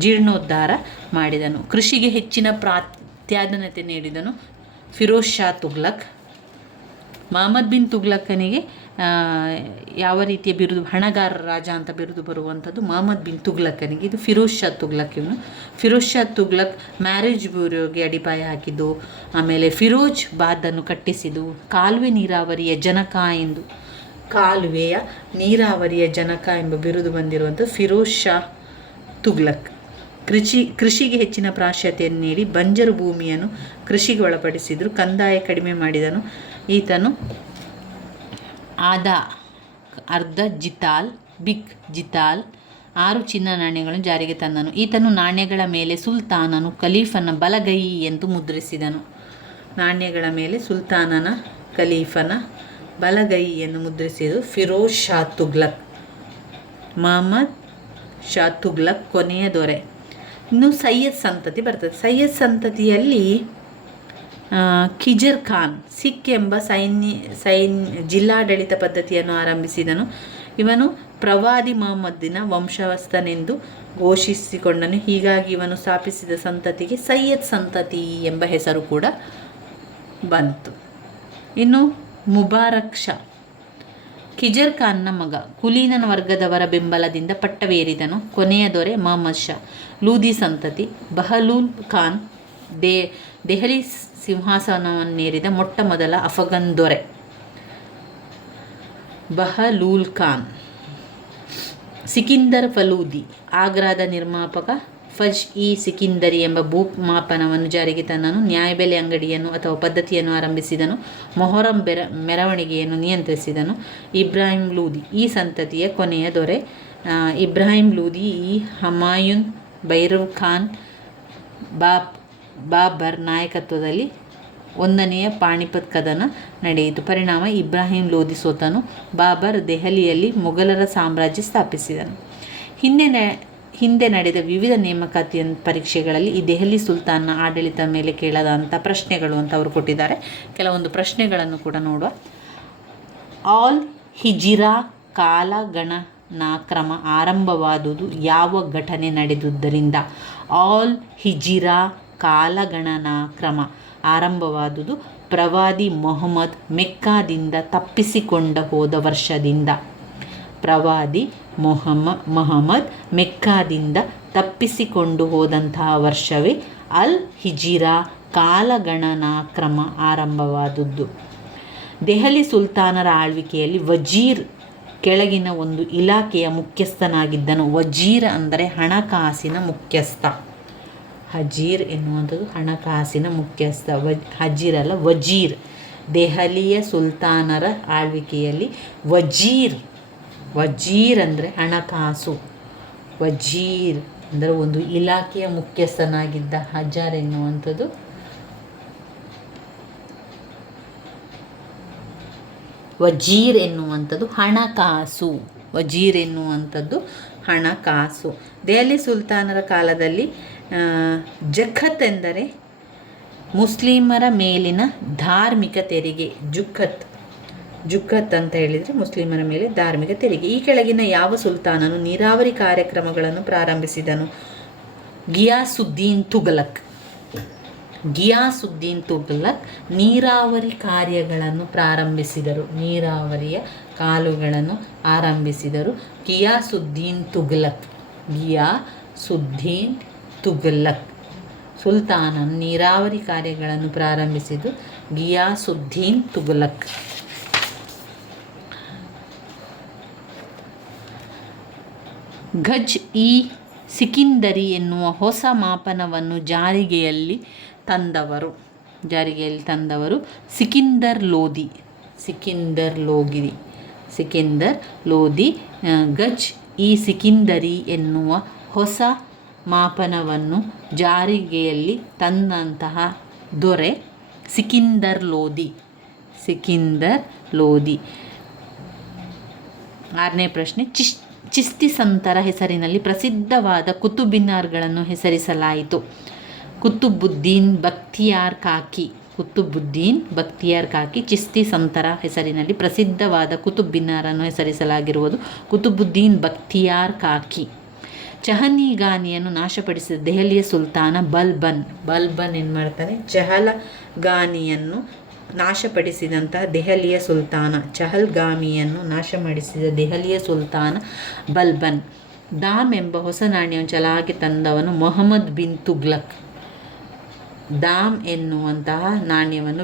ಜೀರ್ಣೋದ್ಧಾರ ಮಾಡಿದನು. ಕೃಷಿಗೆ ಹೆಚ್ಚಿನ ಪ್ರಾಧಾನ್ಯತೆ ನೀಡಿದನು ಫಿರೋಜ್ ಶಾ ತುಘಲಕ್. ಮೊಹಮ್ಮದ್ ಬಿನ್ ತುಘಲಕನಿಗೆ ಯಾವ ರೀತಿಯ ಬಿರುದು? ಹಣಗಾರ ರಾಜ ಅಂತ ಬಿರುದು ಬರುವಂಥದ್ದು ಮೊಹಮ್ಮದ್ ಬಿನ್ ತುಘಲಕನಿಗೆ. ಇದು ಫಿರೋಜ್ ಶಾ ತುಘಲಕ್. ಇವನು ಫಿರೋಜ್ ಶಾ ತುಘಲಕ್ ಮ್ಯಾರೇಜ್ ಬ್ಯೂರೋಗೆ ಅಡಿಪಾಯ ಹಾಕಿದ್ದು. ಆಮೇಲೆ ಫಿರೋಜಾಬಾದನ್ನು ಕಟ್ಟಿಸಿದ್ದು. ಕಾಲುವೆಯ ನೀರಾವರಿಯ ಜನಕ ಎಂಬ ಬಿರುದು ಬಂದಿರುವಂಥದ್ದು ಫಿರೋಜ್ ಶಾ ತುಘಲಕ್. ಕೃಷಿಗೆ ಹೆಚ್ಚಿನ ಪ್ರಾಶಸ್ತ್ಯತೆಯನ್ನು ನೀಡಿ ಬಂಜರು ಭೂಮಿಯನ್ನು ಕೃಷಿಗೆ ಒಳಪಡಿಸಿದ್ರು. ಕಂದಾಯ ಕಡಿಮೆ ಮಾಡಿದನು. ಈತನು ಅರ್ಧ ಜಿತಾಲ್, ಬಿಗ್ ಜಿತಾಲ್ 6 ಚಿನ್ನ ನಾಣ್ಯಗಳನ್ನು ಜಾರಿಗೆ ತಂದನು. ಈತನು ನಾಣ್ಯಗಳ ಮೇಲೆ ಸುಲ್ತಾನನು ಖಲೀಫನ ಬಲಗೈ ಎಂದು ಮುದ್ರಿಸಿದನು. ನಾಣ್ಯಗಳ ಮೇಲೆ ಸುಲ್ತಾನನ ಖಲೀಫನ ಬಲಗೈಯನ್ನು ಮುದ್ರಿಸಿದ್ದು ಫಿರೋಜ್ ಶಾ ತುಘ್ಲಕ್. ಮಹಮ್ಮದ್ ಶಾ ತುಘ್ಲಕ್ ಕೊನೆಯ ದೊರೆ. ಇನ್ನು ಸೈಯದ್ ಸಂತತಿ ಬರ್ತದೆ. ಸೈಯದ್ ಸಂತತಿಯಲ್ಲಿ ಖಿಜರ್ ಖಾನ್ ಸಿಖ್ ಎಂಬ ಜಿಲ್ಲಾಡಳಿತ ಪದ್ಧತಿಯನ್ನು ಆರಂಭಿಸಿದನು. ಇವನು ಪ್ರವಾದಿ ಮೊಹಮ್ಮದಿನ ವಂಶಸ್ಥನೆಂದು ಘೋಷಿಸಿಕೊಂಡನು. ಹೀಗಾಗಿ ಇವನು ಸ್ಥಾಪಿಸಿದ ಸಂತತಿಗೆ ಸೈಯದ್ ಸಂತತಿ ಎಂಬ ಹೆಸರು ಕೂಡ ಬಂತು. ಇನ್ನು ಮುಬಾರಕ್ ಶಾ ಖಿಜರ್ ಖಾನ್ನ ಮಗ. ಕುಲೀನ ವರ್ಗದವರ ಬೆಂಬಲದಿಂದ ಪಟ್ಟವೇರಿದನು. ಕೊನೆಯ ದೊರೆ ಮಹಮ್ಮದ್ ಶಾ. ಲೂದಿ ಸಂತತಿ. ಬಹಲೂಲ್ ಖಾನ್ ದೆಹಲಿ ಸಿಂಹಾಸನವನ್ನೇರಿದ ಮೊಟ್ಟ ಮೊದಲ ಅಫಘನ್ ದೊರೆ. ಬಹಲೂಲ್ ಖಾನ್. ಸಿಕಿಂದರ್ ಫಲೂದಿ. ಆಗ್ರಾದ ನಿರ್ಮಾಪಕ. ಸಿಕಿಂದರಿ ಎಂಬ ಭೂಮಾಪನವನ್ನು ಜಾರಿಗೆ ತಂದನು. ನ್ಯಾಯಬೆಲೆ ಅಂಗಡಿಯನ್ನು ಅಥವಾ ಪದ್ಧತಿಯನ್ನು ಆರಂಭಿಸಿದನು. ಮೊಹರಂ ಮೆರವಣಿಗೆಯನ್ನು ನಿಯಂತ್ರಿಸಿದನು. ಇಬ್ರಾಹಿಂ ಲೂದಿ ಈ ಸಂತತಿಯ ಕೊನೆಯ ದೊರೆ. ಇಬ್ರಾಹಿಂ ಲೂದಿ ಹಮಾಯುನ್, ಭೈರವ್ ಖಾನ್, ಬಾಬರ್ ನಾಯಕತ್ವದಲ್ಲಿ 1ನೇ ಪಾಣಿಪತ್ ಕದನ ನಡೆಯಿತು. ಪರಿಣಾಮ ಇಬ್ರಾಹಿಂ ಲೋದಿ ಸೋತನು. ಬಾಬರ್ ದೆಹಲಿಯಲ್ಲಿ ಮೊಘಲರ ಸಾಮ್ರಾಜ್ಯ ಸ್ಥಾಪಿಸಿದನು. ಹಿಂದೆ ನಡೆದ ವಿವಿಧ ನೇಮಕಾತಿ ಪರೀಕ್ಷೆಗಳಲ್ಲಿ ಈ ದೆಹಲಿ ಸುಲ್ತಾನ್ನ ಆಡಳಿತದ ಮೇಲೆ ಕೇಳದಂಥ ಪ್ರಶ್ನೆಗಳು ಅಂತ ಅವರು ಕೊಟ್ಟಿದ್ದಾರೆ. ಕೆಲವೊಂದು ಪ್ರಶ್ನೆಗಳನ್ನು ಕೂಡ ನೋಡುವ. ಆಲ್ ಹಿಜಿರಾ ಕಾಲಗಣನಾಕ್ರಮ ಆರಂಭವಾದುದು ಯಾವ ಘಟನೆ ನಡೆದುದರಿಂದ? ಆಲ್ ಹಿಜಿರಾ ಕಾಲಗಣನಾಕ್ರಮ ಆರಂಭವಾದುದು ಪ್ರವಾದಿ ಮೊಹಮ್ಮದ್ ಮೆಕ್ಕಾದಿಂದ ತಪ್ಪಿಸಿಕೊಂಡ ಹೋದ ವರ್ಷದಿಂದ. ಪ್ರವಾದಿ ಮೊಹಮ್ಮದ್ ಮೆಕ್ಕಾದಿಂದ ತಪ್ಪಿಸಿಕೊಂಡು ಹೋದಂತಹ ವರ್ಷವೇ ಅಲ್ ಹಿಜಿರಾ ಕಾಲಗಣನಾಕ್ರಮ ಆರಂಭವಾದದ್ದು. ದೆಹಲಿ ಸುಲ್ತಾನರ ಆಳ್ವಿಕೆಯಲ್ಲಿ ವಜೀರ್ ಕೆಳಗಿನ ಒಂದು ಇಲಾಖೆಯ ಮುಖ್ಯಸ್ಥನಾಗಿದ್ದನು. ವಜೀರ್ ಅಂದರೆ ಹಣಕಾಸಿನ ಮುಖ್ಯಸ್ಥ. ಹಜೀರ್ ಎನ್ನುವಂಥದ್ದು ಹಣಕಾಸಿನ ಮುಖ್ಯಸ್ಥ. ಹಜೀರ್ ಅಲ್ಲ, ವಜೀರ್. ದೆಹಲಿಯ ಸುಲ್ತಾನರ ಆಳ್ವಿಕೆಯಲ್ಲಿ ವಜೀರ್ ಅಂದರೆ ಹಣಕಾಸು. ವಜೀರ್ ಅಂದರೆ ಒಂದು ಇಲಾಖೆಯ ಮುಖ್ಯಸ್ಥನಾಗಿದ್ದ ಹಜಾರ್ ಎನ್ನುವಂಥದ್ದು. ವಜೀರ್ ಎನ್ನುವಂಥದ್ದು ಹಣಕಾಸು. ವಜೀರ್ ಎನ್ನುವಂಥದ್ದು ಹಣಕಾಸು. ದೆಹಲಿ ಸುಲ್ತಾನರ ಕಾಲದಲ್ಲಿ ಜಖತ್ ಎಂದರೆ ಮುಸ್ಲಿಮರ ಮೇಲಿನ ಧಾರ್ಮಿಕ ತೆರಿಗೆ. ಜುಖತ್ ಅಂತ ಹೇಳಿದರೆ ಮುಸ್ಲಿಮರ ಮೇಲೆ ಧಾರ್ಮಿಕ ತೆರಿಗೆ. ಈ ಕೆಳಗಿನ ಯಾವ ಸುಲ್ತಾನನು ನೀರಾವರಿ ಕಾರ್ಯಕ್ರಮಗಳನ್ನು ಪ್ರಾರಂಭಿಸಿದನು? ಗಿಯಾಸುದ್ದೀನ್ ತುಘಲಕ್. ನೀರಾವರಿ ಕಾರ್ಯಗಳನ್ನು ಪ್ರಾರಂಭಿಸಿದರು. ನೀರಾವರಿಯ ಕಾಲುಗಳನ್ನು ಆರಂಭಿಸಿದರು ಗಿಯಾಸುದ್ದೀನ್ ತುಘಲಕ್. ಸುಲ್ತಾನನು ನೀರಾವರಿ ಕಾರ್ಯಗಳನ್ನು ಪ್ರಾರಂಭಿಸಿದ್ದು ಗಿಯಾಸುದ್ದೀನ್ ತುಘಲಕ್. ಗಜ್ ಇ ಸಿಕಿಂದರಿ ಎನ್ನುವ ಹೊಸ ಮಾಪನವನ್ನು ಜಾರಿಗೆಯಲ್ಲಿ ತಂದವರು ಸಿಕಿಂದರ್ ಲೋದಿ. ಗಜ್ ಇ ಸಿಕಿಂದರಿ ಎನ್ನುವ ಹೊಸ ಮಾಪನವನ್ನು ಜಾರಿಗೆಯಲ್ಲಿ ತಂದಂತಹ ದೊರೆ ಸಿಕಿಂದರ್ ಲೋದಿ. 6ನೇ ಪ್ರಶ್ನೆ. ಚಿಸ್ತಿ ಸಂತರ ಹೆಸರಿನಲ್ಲಿ ಪ್ರಸಿದ್ಧವಾದ ಕುತುಬಿನಾರ್ಗಳನ್ನು ಹೆಸರಿಸಲಾಯಿತು. ಕುತುಬುದ್ದೀನ್ ಬಕ್ತಿಯಾರ್ ಕಾಕಿ. ಚಿಸ್ತಿ ಸಂತರ ಹೆಸರಿನಲ್ಲಿ ಪ್ರಸಿದ್ಧವಾದ ಕುತುಬಿನಾರನ್ನು ಹೆಸರಿಸಲಾಗಿರುವುದು ಕುತುಬುದ್ದೀನ್ ಬಕ್ತಿಯಾರ್ ಕಾಕಿ. ಚಹಲ್ಗಾನಿಯನ್ನು ನಾಶಪಡಿಸಿದ ದೆಹಲಿಯ ಸುಲ್ತಾನ ಬಲ್ಬನ್ ಏನು ಮಾಡ್ತಾನೆ? ಚಹಲ್ಗಾನಿಯನ್ನು ನಾಶಪಡಿಸಿದಂತಹ ದೆಹಲಿಯ ಸುಲ್ತಾನ. ಚಹಲ್ಗಾಮಿಯನ್ನು ನಾಶಪಡಿಸಿದ ದೆಹಲಿಯ ಸುಲ್ತಾನ ಬಲ್ಬನ್. ದಾಮ್ ಎಂಬ ಹೊಸ ನಾಣ್ಯವನ್ನು ಚಲಾಗಿ ತಂದವನು ಮೊಹಮ್ಮದ್ ಬಿನ್ ತುಘ್ಲಕ್. ದಾಮ್ ಎನ್ನುವಂತಹ ನಾಣ್ಯವನ್ನು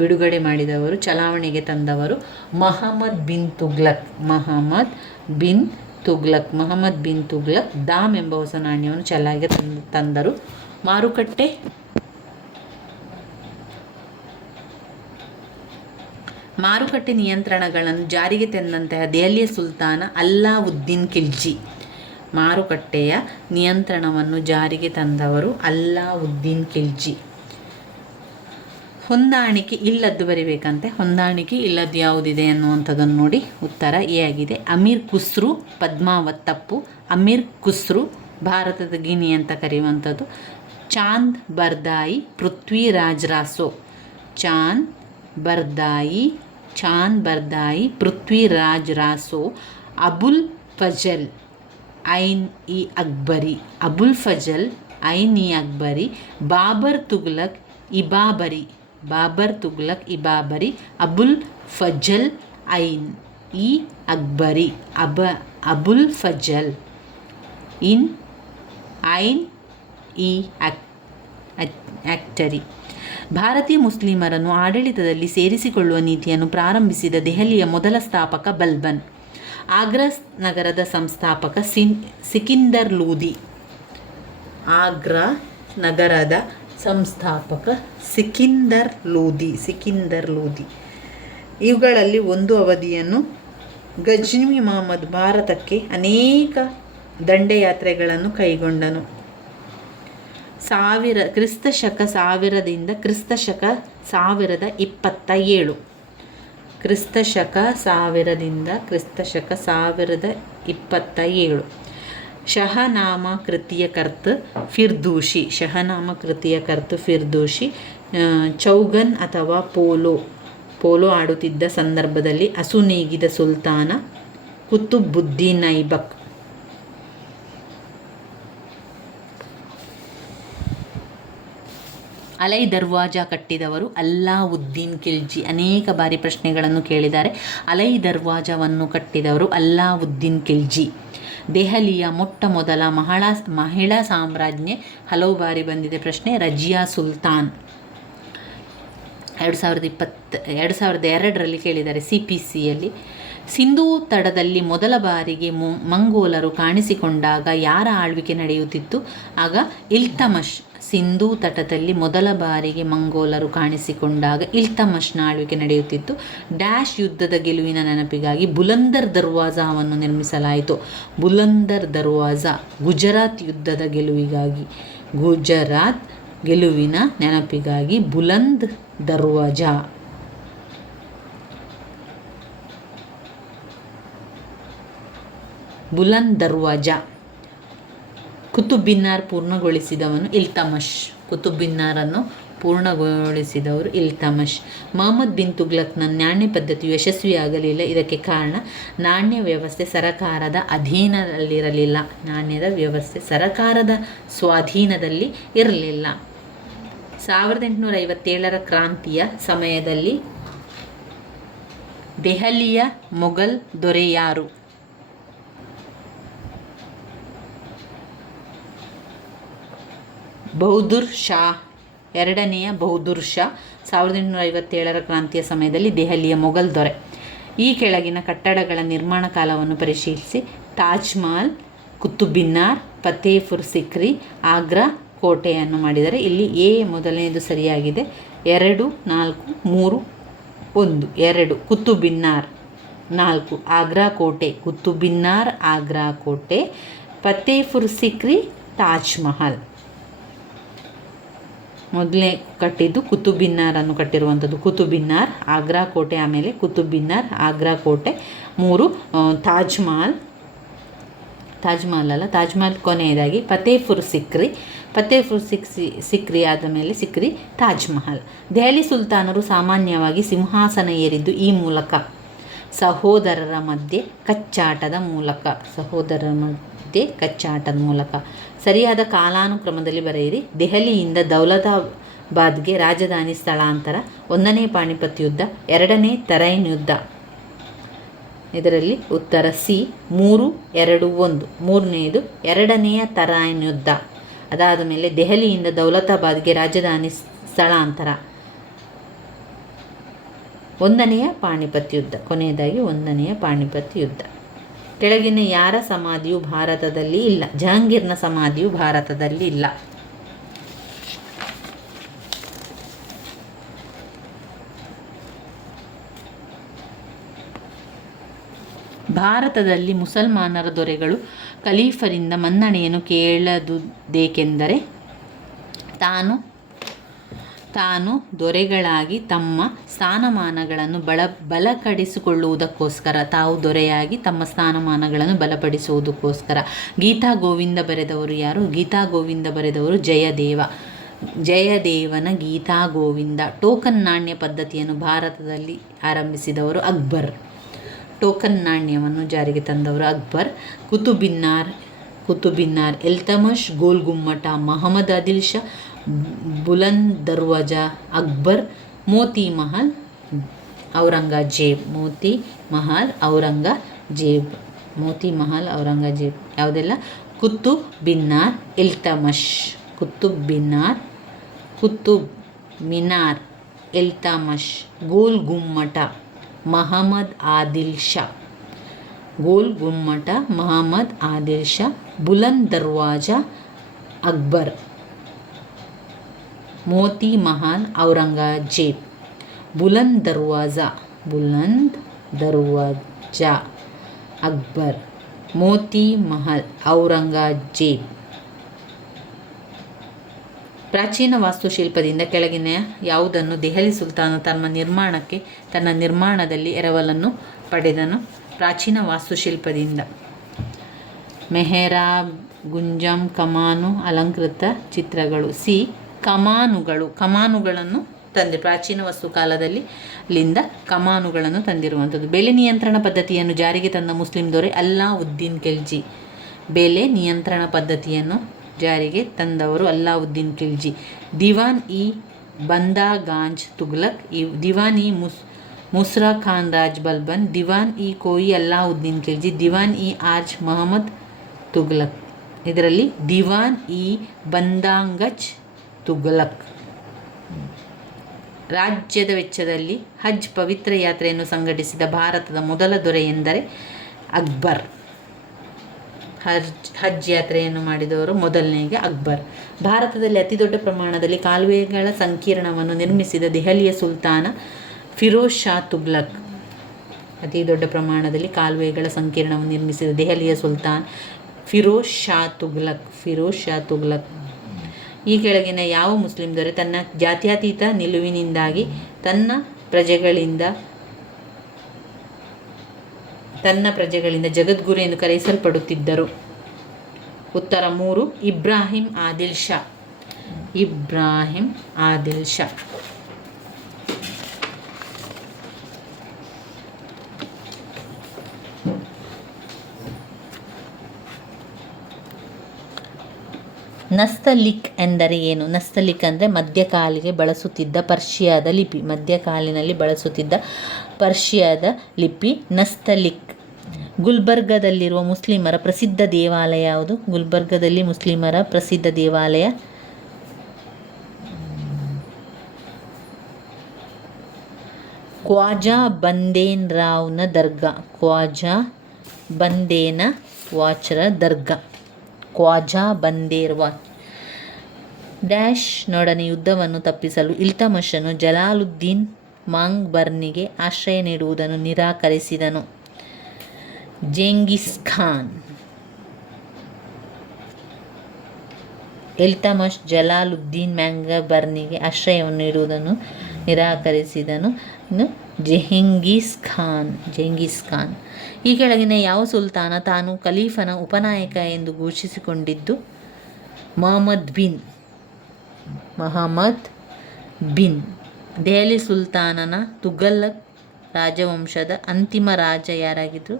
ಬಿಡುಗಡೆ ಮಾಡಿದವರು, ಚಲಾವಣೆಗೆ ತಂದವರು ಮೊಹಮ್ಮದ್ ಬಿನ್ ತುಘ್ಲಕ್. ದಾಮ್ ಎಂಬ ಹೊಸ ನಾಣ್ಯವನ್ನು ಚಲಾಗಿ ತಂದರು. ಮಾರುಕಟ್ಟೆ ನಿಯಂತ್ರಣಗಳನ್ನು ಜಾರಿಗೆ ತಂದಂತಹ ದೆಹಲಿಯ ಸುಲ್ತಾನ ಅಲ್ಲಾವುದ್ದೀನ್ ಖಿಲ್ಜಿ. ಮಾರುಕಟ್ಟೆಯ ನಿಯಂತ್ರಣವನ್ನು ಜಾರಿಗೆ ತಂದವರು ಅಲ್ಲಾವುದ್ದೀನ್ ಖಿಲ್ಜಿ. ಹೊಂದಾಣಿಕೆ ಇಲ್ಲದ್ದು ಬರಿಬೇಕಂತೆ. ಹೊಂದಾಣಿಕೆ ಇಲ್ಲದ್ದು ಯಾವುದಿದೆ ಅನ್ನುವಂಥದ್ದನ್ನು ನೋಡಿ. ಉತ್ತರ ಎ ಆಗಿದೆ. ಅಮೀರ್ ಖುಸ್ರು, ಪದ್ಮಾವತ್ ತಪ್ಪು. ಅಮೀರ್ ಖುಸ್ರು ಭಾರತದ ಗಿನಿ ಅಂತ ಕರೆಯುವಂಥದ್ದು. ಚಾಂದ್ ಬರ್ದಾಯಿ, ಪೃಥ್ವಿರಾಜ್ ರಾಸೋ. ಚಾಂದ್ ಬರ್ದಾಯಿ, ಪೃಥ್ವಿರಾಜ್ ರಾಸೋ. ಅಬುಲ್ ಫಜಲ್ ಐನ್ ಇ ಅಕ್ಬರಿ, ಅಬುಲ್ ಫಜಲ್ ಐನ್ ಇ ಅಕ್ಬರಿ. ಬಾಬರ್ ತುಘಲಕ್ ಇಬಾಬರಿ, ಅಬುಲ್ ಫಜಲ್ ಐನ್ ಇ ಅಕ್ಬರಿ. ಅಬುಲ್ ಫಜಲ್ ಐನ್ ಇ ಆಕ್ಟರಿ. ಭಾರತೀಯ ಮುಸ್ಲಿಮರನ್ನು ಆಡಳಿತದಲ್ಲಿ ಸೇರಿಸಿಕೊಳ್ಳುವ ನೀತಿಯನ್ನು ಪ್ರಾರಂಭಿಸಿದ ದೆಹಲಿಯ ಮೊದಲ ಸ್ಥಾಪಕ ಬಲ್ಬನ್. ಆಗ್ರಾ ನಗರದ ಸಂಸ್ಥಾಪಕ ಸಿಕಿಂದರ್ ಲೂದಿ. ಆಗ್ರಾ ನಗರದ ಸಂಸ್ಥಾಪಕ ಸಿಕಿಂದರ್ ಲೂದಿ. ಇವುಗಳಲ್ಲಿ ಒಂದು ಅವಧಿಯನ್ನು ಗಜ್ನಿ ಮಹಮ್ಮದ್ ಭಾರತಕ್ಕೆ ಅನೇಕ ದಂಡಯಾತ್ರೆಗಳನ್ನು ಕೈಗೊಂಡನು. ಕ್ರಿಸ್ತಶಕ 1000ರಿಂದ ಕ್ರಿಸ್ತಶಕ 1027. ಕ್ರಿಸ್ತಶಕ 1000ರಿಂದ ಕ್ರಿಸ್ತಶಕ 1027. ಶಹನಾಮ ಕೃತಿಯ ಕರ್ತ ಫಿರ್ದೂಷಿ. ಚೌಗನ್ ಅಥವಾ ಪೋಲೋ ಆಡುತ್ತಿದ್ದ ಸಂದರ್ಭದಲ್ಲಿ ಅಸುನೀಗಿದ ಸುಲ್ತಾನ ಕುತುಬುದ್ದೀನ್ ಐಬಕ್. ಅಲೈ ದರ್ವಾಜಾ ಕಟ್ಟಿದವರು ಅಲ್ಲಾವುದ್ದೀನ್ ಖಿಲ್ಜಿ. ಅನೇಕ ಬಾರಿ ಪ್ರಶ್ನೆಗಳನ್ನು ಕೇಳಿದ್ದಾರೆ. ಅಲೈ ದರ್ವಾಜಾವನ್ನು ಕಟ್ಟಿದವರು ಅಲ್ಲಾವುದ್ದೀನ್ ಖಿಲ್ಜಿ. ದೆಹಲಿಯ ಮೊಟ್ಟ ಮೊದಲ ಮಹಿಳಾ ಸಾಮ್ರಾಜ್ಞೆ, ಹಲವು ಬಾರಿ ಬಂದಿದೆ ಪ್ರಶ್ನೆ, ರಜಿಯಾ ಸುಲ್ತಾನ್. 2002ರಲ್ಲಿ ಕೇಳಿದ್ದಾರೆ CPCಯಲ್ಲಿ. ಸಿಂಧೂ ತಟದಲ್ಲಿ ಮೊದಲ ಬಾರಿಗೆ ಮಂಗೋಲರು ಕಾಣಿಸಿಕೊಂಡಾಗ ಯಾರ ಆಳ್ವಿಕೆ ನಡೆಯುತ್ತಿತ್ತು? ಆಗ ಇಲ್ತಮಷ್. ಸಿಂಧೂ ತಟದಲ್ಲಿ ಮೊದಲ ಬಾರಿಗೆ ಮಂಗೋಲರು ಕಾಣಿಸಿಕೊಂಡಾಗ ಇಲ್ತಮಷ್ನ ಆಳ್ವಿಕೆ ನಡೆಯುತ್ತಿತ್ತು. ಡ್ಯಾಶ್ ಯುದ್ಧದ ಗೆಲುವಿನ ನೆನಪಿಗಾಗಿ ಬುಲಂದರ್ ದರ್ವಾಜಾವನ್ನು ನಿರ್ಮಿಸಲಾಯಿತು. ಬುಲಂದರ್ ದರ್ವಾಜಾ ಗುಜರಾತ್ ಯುದ್ಧದ ಗೆಲುವಿನ ನೆನಪಿಗಾಗಿ ಬುಲಂದ್ ದರ್ವಾಜಾ. ಕುತುಬ್ ಮಿನಾರ್ ಪೂರ್ಣಗೊಳಿಸಿದವನು ಇಲ್ತಮಷ್. ಕುತುಬ್-ಮಿನಾರನ್ನು ಪೂರ್ಣಗೊಳಿಸಿದವರು ಇಲ್ತಮಷ್. ಮಹಮ್ಮದ್ ಬಿನ್ ತುಘ್ಲಕ್ನ ನಾಣ್ಯ ಪದ್ಧತಿಯು ಯಶಸ್ವಿಯಾಗಲಿಲ್ಲ. ಇದಕ್ಕೆ ಕಾರಣ ನಾಣ್ಯ ವ್ಯವಸ್ಥೆ ಸರಕಾರದ ಅಧೀನದಲ್ಲಿರಲಿಲ್ಲ. ನಾಣ್ಯದ ವ್ಯವಸ್ಥೆ ಸರಕಾರದ ಸ್ವಾಧೀನದಲ್ಲಿ ಇರಲಿಲ್ಲ. 1857ರ ಕ್ರಾಂತಿಯ ಸಮಯದಲ್ಲಿ ದೆಹಲಿಯ ಮೊಘಲ್ ದೊರೆ ಯಾರು? ಬಹದ್ದೂರ್ ಶಾ. ಎರಡನೆಯ ಬಹದ್ದೂರ್ ಶಾ 1857ರ ಕ್ರಾಂತಿಯ ಸಮಯದಲ್ಲಿ ದೆಹಲಿಯ ಮೊಘಲ್ ದೊರೆ. ಈ ಕೆಳಗಿನ ಕಟ್ಟಡಗಳ ನಿರ್ಮಾಣ ಕಾಲವನ್ನು ಪರಿಶೀಲಿಸಿ. ತಾಜ್ ಮಹಲ್, ಕುತುಬ್ ಮಿನಾರ್, ಫತೇಪುರ್ ಸಿಕ್ರಿ, ಆಗ್ರಾ ಕೋಟೆಯನ್ನು ಮಾಡಿದರೆ ಇಲ್ಲಿ ಎ ಮೊದಲನೆಯದು ಸರಿಯಾಗಿದೆ. 2, 4, 3, 1. 2 ಕುತುಬ್ ಮಿನಾರ್. 4 ಆಗ್ರಾ ಕೋಟೆ. ಕುತುಬ್ ಮಿನಾರ್, ಆಗ್ರಾ ಕೋಟೆ. ಫತೇಪುರ್ ಸಿಕ್ರಿ, ತಾಜ್ ಮಹಲ್. ಮೊದಲನೇ ಕಟ್ಟಿದ್ದು ಕುತುಬ್ ಮಿನಾರನ್ನು ಕಟ್ಟಿರುವಂಥದ್ದು ಕುತುಬ್ ಮಿನಾರ್, ಆಗ್ರಾ ಕೋಟೆ, ಆಮೇಲೆ ಕುತುಬ್ ಮಿನಾರ್, ಆಗ್ರಾ ಕೋಟೆ. 3 ತಾಜ್ ಮಹಲ್ ಅಲ್ಲ, ತಾಜ್ ಮಹಲ್ ಕೊನೆಯದಾಗಿ ಫತೇಪುರ್ ಸಿಕ್ರಿ ಆದ ಮೇಲೆ ಸಿಕ್ರಿ, ತಾಜ್ ಮಹಲ್. ದೆಹಲಿ ಸುಲ್ತಾನರು ಸಾಮಾನ್ಯವಾಗಿ ಸಿಂಹಾಸನ ಏರಿದ್ದು ಈ ಮೂಲಕ: ಸಹೋದರರ ಮಧ್ಯೆ ಕಚ್ಚಾಟದ ಮೂಲಕ. ಸರಿಯಾದ ಕಾಲಾನುಕ್ರಮದಲ್ಲಿ ಬರೆಯಿರಿ. ದೆಹಲಿಯಿಂದ ದೌಲತಾಬಾದ್ಗೆ ರಾಜಧಾನಿ ಸ್ಥಳಾಂತರ. 1ನೇ ಪಾಣಿಪತ್ ಯುದ್ಧ, 2ನೇ ತರೈನ್ ಯುದ್ಧ. ಇದರಲ್ಲಿ ಉತ್ತರ ಸಿ 3, 2, 1. 3ನೇದು 2ನೇಯ ತರೈನ್ ಯುದ್ಧ. ಅದಾದ ಮೇಲೆ ದೆಹಲಿಯಿಂದ ದೌಲತಾಬಾದ್ಗೆ ರಾಜಧಾನಿ ಸ್ಥಳಾಂತರ. 1ನೇಯ ಪಾಣಿಪತ್ ಯುದ್ಧ. ಕೊನೆಯದಾಗಿ 1ನೇಯ ಪಾಣಿಪತ್ ಯುದ್ಧ. ಕೆಳಗಿನ ಯಾರ ಸಮಾಧಿಯು ಭಾರತದಲ್ಲಿ ಇಲ್ಲ? ಜಹಾಂಗೀರ್ನ ಸಮಾಧಿಯು ಭಾರತದಲ್ಲಿ ಇಲ್ಲ. ಭಾರತದಲ್ಲಿ ಮುಸಲ್ಮಾನರ ದೊರೆಗಳು ಖಲೀಫರಿಂದ ಮನ್ನಣೆಯನ್ನು ಕೇಳದುದೇಕೆಂದರೆ ತಾನು ದೊರೆಗಳಾಗಿ ತಮ್ಮ ಸ್ಥಾನಮಾನಗಳನ್ನು ಬಲಪಡಿಸಿಕೊಳ್ಳುವುದಕ್ಕೋಸ್ಕರ, ತಾವು ದೊರೆಯಾಗಿ ತಮ್ಮ ಸ್ಥಾನಮಾನಗಳನ್ನು ಬಲಪಡಿಸುವುದಕ್ಕೋಸ್ಕರ. ಗೀತಾ ಗೋವಿಂದ ಬರೆದವರು ಯಾರು? ಗೀತಾ ಗೋವಿಂದ ಬರೆದವರು ಜಯದೇವ. ಜಯದೇವನ ಗೀತಾ ಗೋವಿಂದ. ಟೋಕನ್ ನಾಣ್ಯ ಪದ್ಧತಿಯನ್ನು ಭಾರತದಲ್ಲಿ ಆರಂಭಿಸಿದವರು ಅಕ್ಬರ್. ಟೋಕನ್ ನಾಣ್ಯವನ್ನು ಜಾರಿಗೆ ತಂದವರು ಅಕ್ಬರ್. ಕುತುಬಿನ್ನಾರ್, ಇಲ್ತಮಷ್, ಗೋಲ್ ಗುಮ್ಮಟ, ಮಹಮ್ಮದ್ ಆದಿಲ್ ಶಾ, ಬುಲಂದ್ ದರ್ವಾಜಾ, ಅಕ್ಬರ್, ಮೋತಿ ಮಹಲ್, ಔರಂಗಜೇಬ್. ಮೋತಿ ಮಹಲ್ ಔರಂಗಜೇಬ್ ಯಾವುದೆಲ್ಲ? ಕುತುಬಿನ್ನಾರ್, ಇಲ್ತಮಷ್. ಕುತುಬ್ ಮಿನಾರ್, ಇಲ್ತಮಷ್. ಗೋಲ್ ಗುಮ್ಮಟ, ಮಹಮ್ಮದ್ ಆದಿಲ್ ಶಾ. ಬುಲಂದ್ ದರ್ವಾಜಾ, ಅಕ್ಬರ್. ಮೋತಿ ಮಹಲ್ ಔರಂಗಜೇಬ್. ಬುಲಂದ್ ದರ್ವಾಜಾ ಅಕ್ಬರ್. ಮೋತಿ ಮಹಲ್ ಔರಂಗಜೇಬ್. ಪ್ರಾಚೀನ ವಾಸ್ತುಶಿಲ್ಪದಿಂದ ಕೆಳಗಿನ ಯಾವುದನ್ನು ದೆಹಲಿ ಸುಲ್ತಾನ ತನ್ನ ನಿರ್ಮಾಣದಲ್ಲಿ ಎರವಲನ್ನು ಪಡೆದನು? ಪ್ರಾಚೀನ ವಾಸ್ತುಶಿಲ್ಪದಿಂದ ಮೆಹರಾಬ್, ಗುಂಜಮ್, ಕಮಾನು, ಅಲಂಕೃತ ಚಿತ್ರಗಳು. ಕಮಾನುಗಳನ್ನು ಪ್ರಾಚೀನ ವಾಸ್ತುಕಾಲದಲ್ಲಿ ಕಮಾನುಗಳನ್ನು ತಂದಿರುವಂಥದ್ದು. ಬೆಲೆ ನಿಯಂತ್ರಣ ಪದ್ಧತಿಯನ್ನು ಜಾರಿಗೆ ತಂದ ಮುಸ್ಲಿಂ ದೊರೆ ಅಲ್ಲಾವುದ್ದೀನ್ ಖಿಲ್ಜಿ. ಬೆಲೆ ನಿಯಂತ್ರಣ ಪದ್ಧತಿಯನ್ನು ಜಾರಿಗೆ ತಂದವರು ಅಲ್ಲಾವುದ್ದೀನ್ ಖಿಲ್ಜಿ. ದಿವಾನ್ ಇ ಬಂದಾ ಗಾಂಜ್ ತುಘಲಕ್, ದಿವಾನ್ ಇ ಮುಸ್ರಾ ಖಾನ್ ರಾಜ್ ಬಲ್ಬನ್, ದಿವಾನ್ ಇ ಕೋಯಿ ಅಲ್ಲಾವುದ್ದೀನ್ ಖಿಲ್ಜಿ, ದಿವಾನ್ ಇ ಆರ್ಜ್ ಮೊಹಮ್ಮದ್ ತುಘಲಕ್. ಇದರಲ್ಲಿ ದಿವಾನ್ ಇ ಬಂದಾಗಂಜ್ ತುಘಲಕ್. ರಾಜ್ಯದ ವೆಚ್ಚದಲ್ಲಿ ಹಜ್ ಪವಿತ್ರ ಯಾತ್ರೆಯನ್ನು ಸಂಘಟಿಸಿದ ಭಾರತದ ಮೊದಲ ದೊರೆ ಎಂದರೆ ಅಕ್ಬರ್. ಹಜ್ ಯಾತ್ರೆಯನ್ನು ಮಾಡಿದವರು ಮೊದಲನೆಗೆ ಅಕ್ಬರ್. ಭಾರತದಲ್ಲಿ ಅತಿದೊಡ್ಡ ಪ್ರಮಾಣದಲ್ಲಿ ಕಾಲುವೆಗಳ ಸಂಕೀರ್ಣವನ್ನು ನಿರ್ಮಿಸಿದ ದೆಹಲಿಯ ಸುಲ್ತಾನ ಫಿರೋಜ್ ಶಾ ತುಘಲಕ್. ಅತಿ ದೊಡ್ಡ ಪ್ರಮಾಣದಲ್ಲಿ ಕಾಲುವೆಗಳ ಸಂಕೀರ್ಣವನ್ನು ನಿರ್ಮಿಸಿದ ದೆಹಲಿಯ ಸುಲ್ತಾನ್ ಫಿರೋಜ್ ಶಾ ತುಘಲಕ್. ಈ ಕೆಳಗಿನ ಯಾವ ಮುಸ್ಲಿಂ ದೊರೆ ತನ್ನ ಜಾತ್ಯತೀತ ನಿಲುವಿನಿಂದಾಗಿ ತನ್ನ ಪ್ರಜೆಗಳಿಂದ ಜಗದ್ಗುರು ಎಂದು ಕರೆಯಲ್ಪಡುತ್ತಿದ್ದರು? ಉತ್ತರ 3, ಇಬ್ರಾಹಿಂ ಆದಿಲ್ ಶಾ. ನಸ್ತಲಿಕ್ ಎಂದರೆ ಏನು? ನಸ್ತಲಿಕ್ ಅಂದರೆ ಮಧ್ಯಕಾಲಿನಲ್ಲಿ ಬಳಸುತ್ತಿದ್ದ ಪರ್ಷಿಯಾದ ಲಿಪಿ ನಸ್ತಲಿಕ್. ಗುಲ್ಬರ್ಗದಲ್ಲಿರುವ ಮುಸ್ಲಿಮರ ಪ್ರಸಿದ್ಧ ದೇವಾಲಯ ಯಾವುದು? ಗುಲ್ಬರ್ಗದಲ್ಲಿ ಮುಸ್ಲಿಮರ ಪ್ರಸಿದ್ಧ ದೇವಾಲಯ ಖ್ವಾಜಾ ಬಂದೇನ್ ರಾವ್ನ ದರ್ಗಾ. ಖ್ವಾಜಾ ಬಂದೇರ್ ವಾಚ್. ನೊಡನೆ ಯುದ್ಧವನ್ನು ತಪ್ಪಿಸಲು ಇಲ್ತಮಷನು ಜಲಾಲುದ್ದೀನ್ ಮಾಂಗ್ಬರ್ನಿಗೆ ಆಶ್ರಯ ನೀಡುವುದನ್ನು ನಿರಾಕರಿಸಿದನು. ಜೆಂಗಿಸ್ ಖಾನ್. ಇಲ್ತಮಷ್ ಜಲಾಲುದ್ದೀನ್ ಮಾಂಗ್ಬರ್ನಿಗೆ ಆಶ್ರಯವನ್ನು ನೀಡುವುದನ್ನು ನಿರಾಕರಿಸಿದನು. ಜೆಂಗಿಸ್ ಖಾನ್. ಈ ಕೆಳಗಿನ ಯಾವ ಸುಲ್ತಾನ ತಾನು ಖಲೀಫನ ಉಪನಾಯಕ ಎಂದು ಘೋಷಿಸಿಕೊಂಡಿದ್ದು? ಮಹಮ್ಮದ್ ಬಿನ್. ದೆಹಲಿ ಸುಲ್ತಾನನ ತುಘಲಕ್ ರಾಜವಂಶದ ಅಂತಿಮ ರಾಜ ಯಾರಾಗಿದ್ದರು?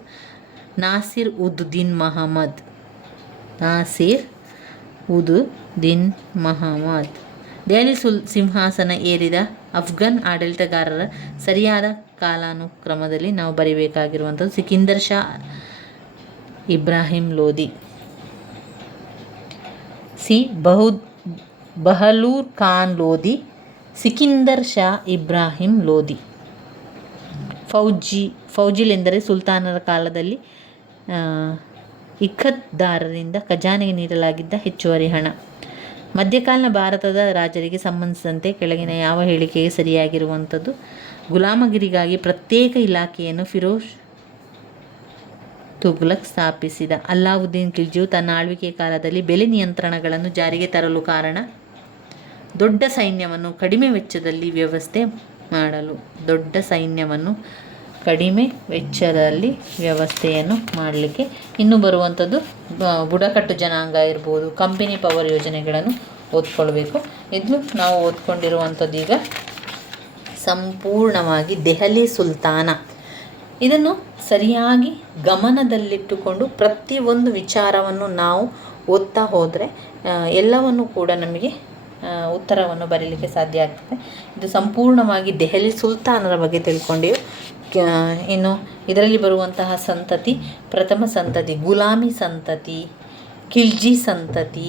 ನಾಸಿರ್ ಉದ್ ದಿನ್ ಮಹಮ್ಮದ್. ದೆಹಲಿ ಸಿಂಹಾಸನ ಏರಿದ ಅಫ್ಘನ್ ಆಡಳಿತಗಾರರ ಸರಿಯಾದ ಕಾಲಾನುಕ್ರಮದಲ್ಲಿ ನಾವು ಬರೀಬೇಕಾಗಿರುವಂಥದ್ದು ಸಿಕಿಂದರ್ ಶಾ ಇಬ್ರಾಹಿಂ ಲೋದಿ. ಬಹಲೂರ್ ಖಾನ್ ಲೋದಿ, ಸಿಕಿಂದರ್ ಶಾ ಇಬ್ರಾಹಿಂ ಲೋದಿ. ಫೌಜಿಲ್ ಎಂದರೆ ಸುಲ್ತಾನರ ಕಾಲದಲ್ಲಿ ಇಖತ್ದಾರರಿಂದ ಖಜಾನೆಗೆ ನೀಡಲಾಗಿದ್ದ ಹೆಚ್ಚುವರಿ ಹಣ. ಮಧ್ಯಕಾಲೀನ ಭಾರತದ ರಾಜರಿಗೆ ಸಂಬಂಧಿಸಿದಂತೆ ಕೆಳಗಿನ ಯಾವ ಹೇಳಿಕೆಗೆ ಸರಿಯಾಗಿರುವಂಥದ್ದು? ಗುಲಾಮಗಿರಿಗಾಗಿ ಪ್ರತ್ಯೇಕ ಇಲಾಖೆಯನ್ನು ಫಿರೋಜ್ ತುಘಲಕ್ ಸ್ಥಾಪಿಸಿದ. ಅಲ್ಲಾವುದ್ದೀನ್ ಖಿಲ್ಜಿಯು ತನ್ನ ಆಳ್ವಿಕೆ ಕಾಲದಲ್ಲಿ ಬೆಲೆ ನಿಯಂತ್ರಣಗಳನ್ನು ಜಾರಿಗೆ ತರಲು ಕಾರಣ? ದೊಡ್ಡ ಸೈನ್ಯವನ್ನು ಕಡಿಮೆ ವೆಚ್ಚದಲ್ಲಿ ವ್ಯವಸ್ಥೆ ಮಾಡಲು, ದೊಡ್ಡ ಸೈನ್ಯವನ್ನು ಕಡಿಮೆ ವೆಚ್ಚದಲ್ಲಿ ವ್ಯವಸ್ಥೆಯನ್ನು ಮಾಡಲಿಕ್ಕೆ. ಇನ್ನು ಬರುವಂಥದ್ದು ಬುಡಕಟ್ಟು ಜನಾಂಗ ಇರ್ಬೋದು, ಕಂಪನಿ ಪವರ್ ಯೋಜನೆಗಳನ್ನು ಓದ್ಕೊಳ್ಬೇಕು. ಇದು ನಾವು ಓದ್ಕೊಂಡಿರುವಂಥದ್ದು ಈಗ ಸಂಪೂರ್ಣವಾಗಿ ದೆಹಲಿ ಸುಲ್ತಾನ. ಇದನ್ನು ಸರಿಯಾಗಿ ಗಮನದಲ್ಲಿಟ್ಟುಕೊಂಡು ಪ್ರತಿಯೊಂದು ವಿಚಾರವನ್ನು ನಾವು ಓದ್ತಾ ಹೋದರೆ ಎಲ್ಲವನ್ನು ಕೂಡ ನಮಗೆ ಉತ್ತರವನ್ನು ಬರೀಲಿಕ್ಕೆ ಸಾಧ್ಯ ಆಗ್ತದೆ. ಇದು ಸಂಪೂರ್ಣವಾಗಿ ದೆಹಲಿ ಸುಲ್ತಾನರ ಬಗ್ಗೆ ತಿಳ್ಕೊಂಡೆವು. ಇನ್ನು ಇದರಲ್ಲಿ ಬರುವಂತಹ ಸಂತತಿ, ಪ್ರಥಮ ಸಂತತಿ ಗುಲಾಮಿ ಸಂತತಿ, ಖಿಲ್ಜಿ ಸಂತತಿ,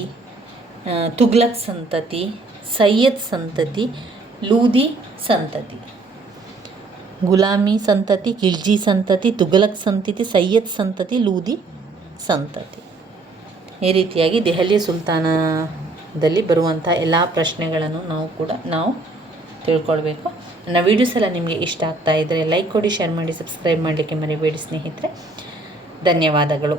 ತುಗ್ಲಕ್ ಸಂತತಿ, ಸೈಯದ್ ಸಂತತಿ, ಲೂದಿ ಸಂತತಿ. ಗುಲಾಮಿ ಸಂತತಿ, ಖಿಲ್ಜಿ ಸಂತತಿ, ತುಘಲಕ್ ಸಂತತಿ, ಸೈಯದ್ ಸಂತತಿ, ಲೂದಿ ಸಂತತಿ. ಈ ರೀತಿಯಾಗಿ ದೆಹಲಿ ಸುಲ್ತಾನದಲ್ಲಿ ಬರುವಂಥ ಎಲ್ಲ ಪ್ರಶ್ನೆಗಳನ್ನು ನಾವು ತಿಳ್ಕೊಳ್ಬೇಕು. ನನ್ನ ವೀಡಿಯೋಸ್ ಎಲ್ಲ ನಿಮಗೆ ಇಷ್ಟ ಆಗ್ತಾ ಇದ್ದರೆ ಲೈಕ್ ಕೊಡಿ, ಶೇರ್ ಮಾಡಿ, ಸಬ್ಸ್ಕ್ರೈಬ್ ಮಾಡಲಿಕ್ಕೆ ಮರಿಬೇಡಿ ಸ್ನೇಹಿತರೆ. ಧನ್ಯವಾದಗಳು.